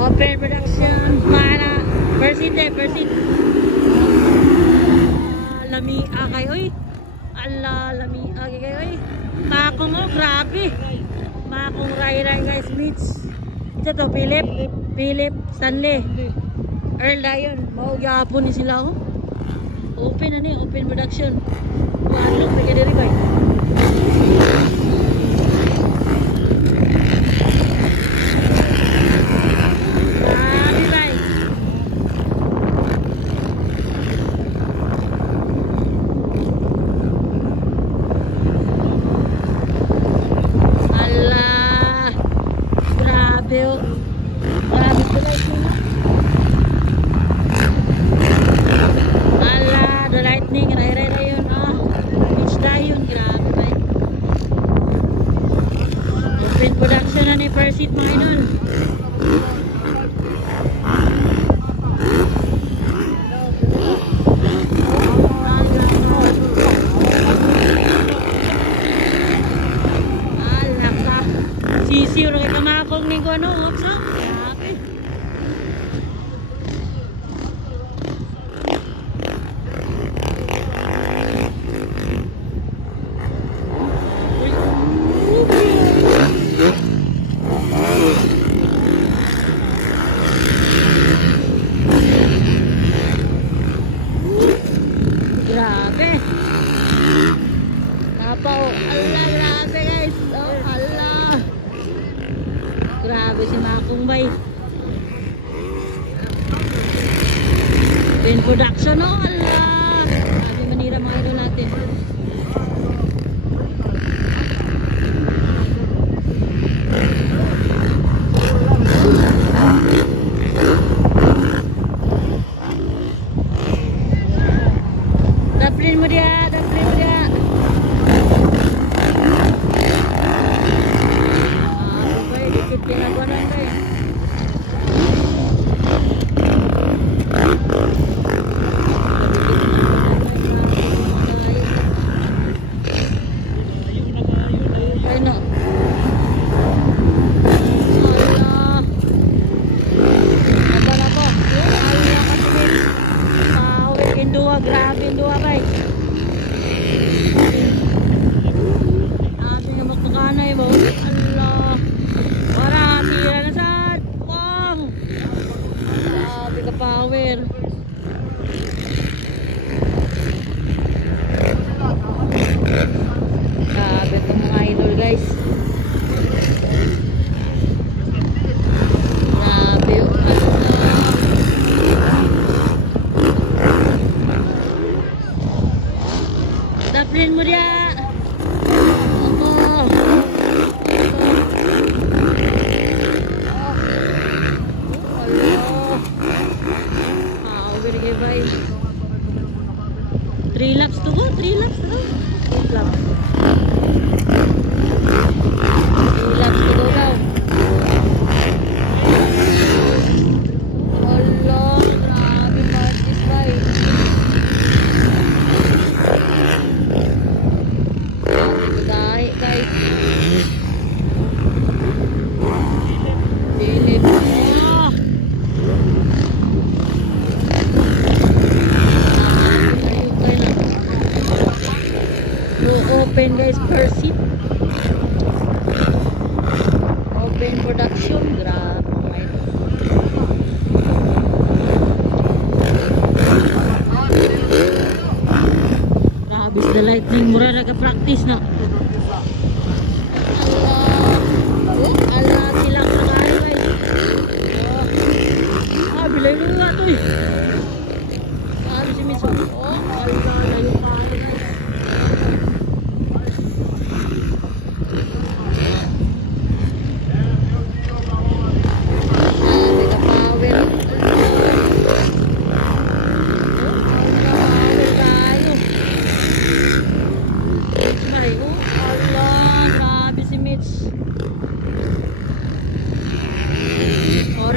Open production. Mana. Persit eh, persit. Lami akay oy. Ala, lami akay kayo oy. Makong oh, grabe. Makong ray-ray guys, Mitch. Ito to, Philip, Stanley. Earl Lion. Maugapon ni sila oh. Open na ni, open production. Ano lang pagka diri ba? Production na ni Persit mga idol. Alaka. Sisiw rin kamakong ni ko ano. Grabe. Napaw. Ala, grabe guys. Oh, ala. Grabe si Makong bay. In production oh, ala. Grabe manira mga idol natin. Daplin mo dia, daplin mo dia. Boy, dikit pinagawa na eh. Ano? Grabe yung duwa bay. Grabe yung magkakanay mo. Allah. Para tira na saan. Wang. Grabe ka power. Grabe itong mga idol guys. Grabe yung daplin mo dia. Very bye. 3 laps to go. 3 laps to go. 3 laps to go daw. Allah, grabe parties bye. Guys, Philip. Open guys, Persit. Open production, grabe. Grabe sa lightning, mura nagka-practice na. Allah, silang nangayo guys. Bilay mo nga ito eh. Paano si Mitch? Oh, Allah, layo pa guys.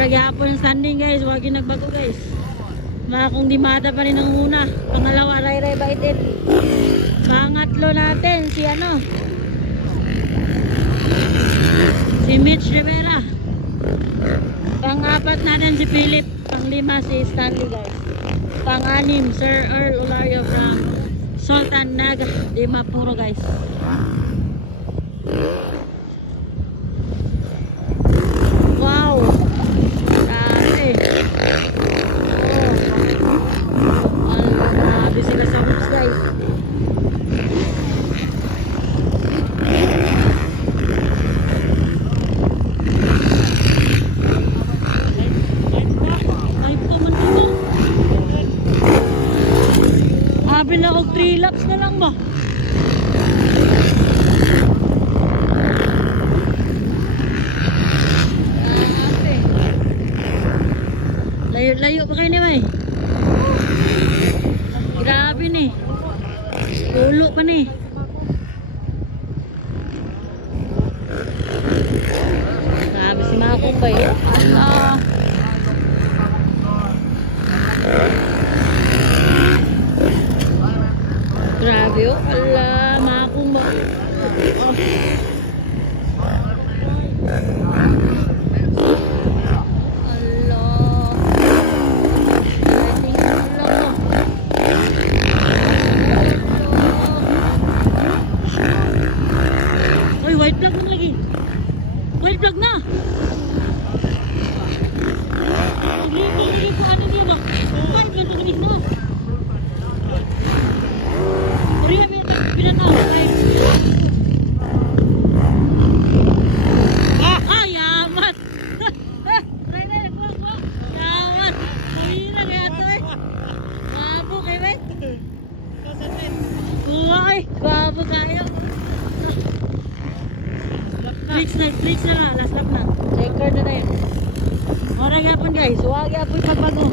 Gyapon yung standing guys, wag yung nagbago guys. Kung di mata pa rin ang una. Pangalawa, ray-ray baited. Pangatlo natin si ano, si Mitch Rivera. Pang-apat natin si Philip. Pang-lima si Stanley guys. Pang-anim Sir Earl Olario from Sultan Naga Dimapuro guys. Wow! Dami! Oh! Grabe sila sa hoops guys. Bila og 3 laps na lang ba? Layo-layo pa kayo ni May. Grabe ni. Ulo pa ni. Grabe si Makong ba eh. Allah. Grabe oh, ala, Makong ba? Oh. Ala. Ay, white flag na lagi. White flag na. Lagi po ano niya ba? White flag na ginis na. Yaman! Ray, kuha. Yaman! Kuhira kaya ito eh. Guwapo kayo eh. Kuha eh. Guwapo kayo. Please na nga. Last lap na. Checker na na yun. Marang yapon guys. Huwag yapon pagbago.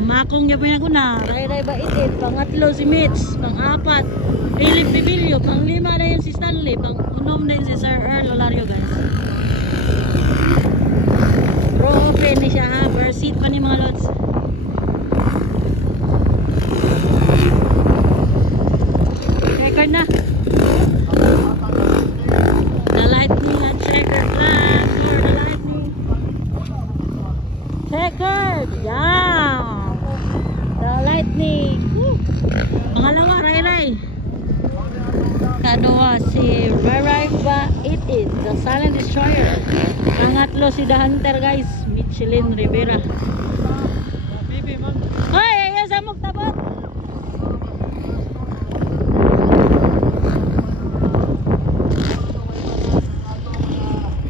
Makong yapon ako na. Ray ba itin. Pangatlo si Mitch. Pang-apat Philip Pibilio. Pang-lima na yun si Stanley. Pang-unom na yun si Sir Earl Olario guys. Pro open ni siya ha. First seat pa ni mga lods. Record na. The lightning at checker flag for the lightning. Checkered. Yeah. The lightning. Woo. Pangalawa, Ray. Kadua si Ray ba it is the Silent Destroyer. Pangatlo si The Hunter guys, Michelin Rivera. Hoy, ayo sa muktabot.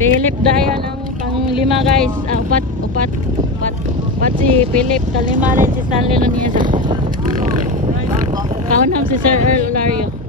Philip Dayan ang pang-lima guys. Upat si Philip, kalima rin si Stanley Laniesa. Kaunang si Sir Earl Olario.